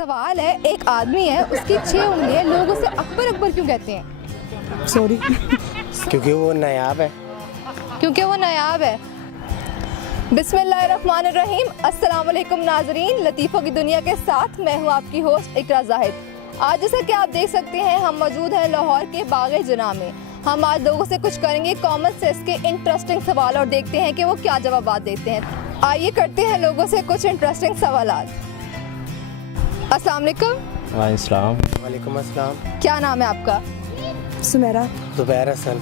सवाल है, एक आदमी है, उसकी 6 उंगलियां, लोग उसे अकबर अकबर क्यों कहते हैं? सॉरी। क्योंकि वो नायाब है। क्योंकि वो नायाब है। बिस्मिल्लाहिर्रहमानिर्रहीम। अस्सलाम वालेकुम नाजरीन, लतीफ़ों की दुनिया के साथ मैं हूँ आपकी होस्ट इकरा जाहिद। आज जैसा कि आप देख सकते हैं, हम मौजूद हैं लाहौर के बाग़े जना में। हम आज लोगों से कुछ करेंगे कॉमन सेंस के इंटरेस्टिंग सवाल और देखते हैं कि वो क्या जवाब देते हैं। आइए करते हैं लोगों से कुछ इंटरेस्टिंग सवालात। अस्सलाम वालेकुम। वालेकुम अस्सलाम। क्या नाम है आपका? सुमेरा। जुबैर हसन।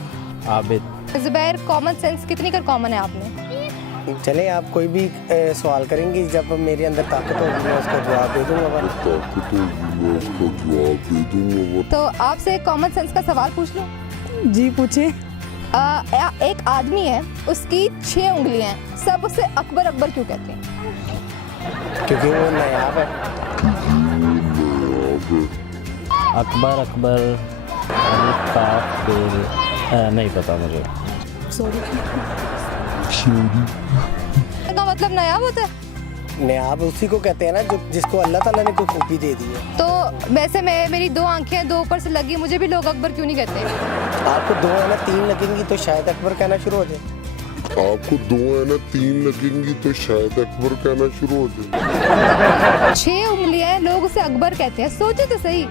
आबिद। ज़ुबैर, कॉमन सेंस कितनी कर कॉमन है आपने? चले आप कोई भी सवाल करेंगी, जब मेरे अंदर ताकत होगी मैं उसका जवाब दे दूंगा। तो आपसे एक कॉमन सेंस का सवाल पूछ लूँ? जी पूछे। एक आदमी है, उसकी 6 उंगलियां हैं, सब उसे अकबर अकबर क्यों कहते हैं? क्योंकि वो नायाब है। अकबर अकबर अलिफ काफ बेल नहीं पता मुझे। सॉरी। का मतलब नायाब होता है? नायाब उसी को कहते हैं ना जो जिसको अल्लाह ताला ने कोई खूबी दे दी है। तो वैसे मेरी 2 आंखें 2 ऊपर से लगी, मुझे भी लोग अकबर क्यों नहीं कहते? आपको 2 है ना 3 लगेंगी तो शायद अकबर कहना शुरू हो जाए। आपको 2 है ना 3 लगेंगी तो शायद अकबर कहना शुरू हो जाए। 6 उंगलियां हैं, लोग उसे अकबर कहते हैं। सोचे तो सही।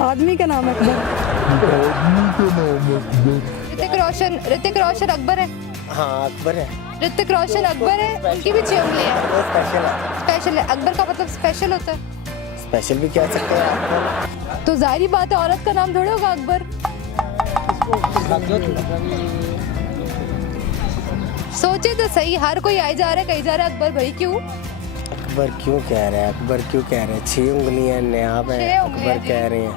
आदमी का नाम अकबर। ऋतिक रोशन अकबर है। हाँ अकबर है। ऋतिक रोशन अकबर है, उनकी भी 6 उंगलियां हैं। वो स्पेशल है। स्पेशल है। अकबर का मतलब स्पेशल होता है। स्पेशल भी कह सकते हैं आप। तो जाहिर बात है, औरत का नाम थोड़ा होगा अकबर। सोचे तो सही, हर कोई आई जा रहा है, कहीं जा रहा है अकबर भाई क्यों? अकबर क्यों कह रहे हैं? अकबर क्यों कह रहे हैं? 6 उंगलियां नायाब है, 6 उंगलियां अकबर कह रहे हैं।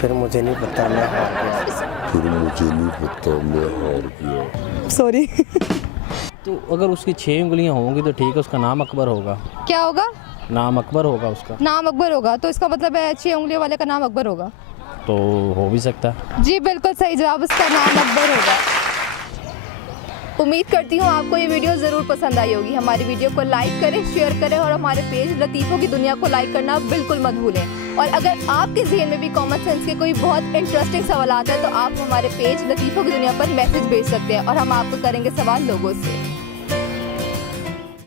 फिर मुझे नहीं पता, मैं हार गया। सॉरी। तो अगर उसकी 6 उंगलियां होंगी तो ठीक है, उसका नाम अकबर होगा। क्या होगा? नाम अकबर होगा उसका। नाम अकबर होगा, तो इसका मतलब है 6 उंगलियों वाले का नाम अकबर होगा। तो हो भी सकता है। जी बिल्कुल सही जवाब, उसका नाम अकबर होगा। उम्मीद करती हूँ आपको ये वीडियो ज़रूर पसंद आई होगी। हमारी वीडियो को लाइक करें, शेयर करें और हमारे पेज लतीफ़ों की दुनिया को लाइक करना बिल्कुल मत भूलें। और अगर आपके ज़हन में भी कॉमन सेंस के कोई बहुत इंटरेस्टिंग सवाल आता है तो आप हमारे पेज लतीफ़ों की दुनिया पर मैसेज भेज सकते हैं और हम आपको करेंगे सवाल लोगों से।